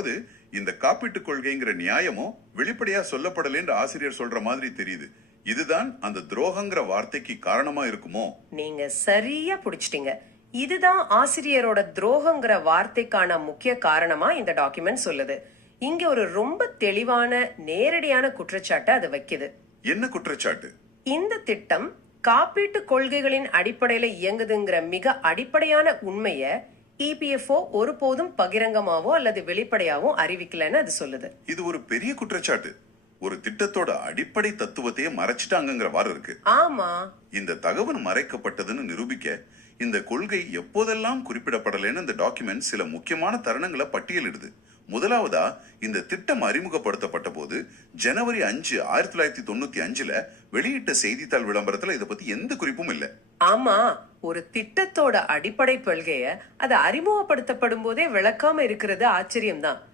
அதாவது இந்த காப்பீட்டு கொள்கைங்கிற நியாயமும் வெளிப்படையா சொல்லப்படலன்னு ஆசிரியர் சொல்ற மாதிரி தெரியுது. இதுதான் அந்த துரோகங்கிற வார்த்தைக்கு காரணமா இருக்குமோ? நீங்க சரியா புடிச்சிட்டீங்க. இதுதான் ஆசிரியரோட துரோகங்கிற வார்த்தைக்கான முக்கிய காரணமா இந்த டாக்குமெண்ட் சொல்லுது. இங்க ஒரு ரொம்ப தெளிவான நேரடியான குற்றச்சாட்டை அது வைக்குது. என்ன குற்றச்சாட்டு? இந்த திட்டம் காப்பீட்டு கொள்கைகளின் அடிப்படையில இயங்குதுங்கிற மிக அடிப்படையான உண்மைய இபிஎஃப்ஓ ஒருபோதும் பகிரங்கமாவோ அல்லது வெளிப்படையாவோ அறிவிக்கலன்னு அது சொல்லுது. இது ஒரு பெரிய குற்றச்சாட்டு. ஒரு திட்டத்தோட அடிப்படை தத்துவத்தையே மறைச்சிட்டாங்கிற வாரம் இருக்கு. ஆமா, இந்த தகவல் மறைக்கப்பட்டதுன்னு நிரூபிக்க இந்த கொள்கை எப்போதெல்லாம் குறிப்பிடப்படலைன்னு இந்த டாக்குமெண்ட் சில முக்கியமான தருணங்களை பட்டியலிடுது. முதலாவதா, இந்த திட்டம் அறிமுகப்படுத்தப்பட்ட போது ஜனவரி 5, 1995 வெளியிட்ட செய்தித்தாள் விளம்பரத்துல இதை பத்தி எந்த குறிப்பும் இல்லை. ஆமா, ஒரு திட்டத்தோட அடிப்படை கொள்கைய அது அறிமுகப்படுத்தப்படும் போதே விளக்காம இருக்கிறது ஆச்சரியம்தான்.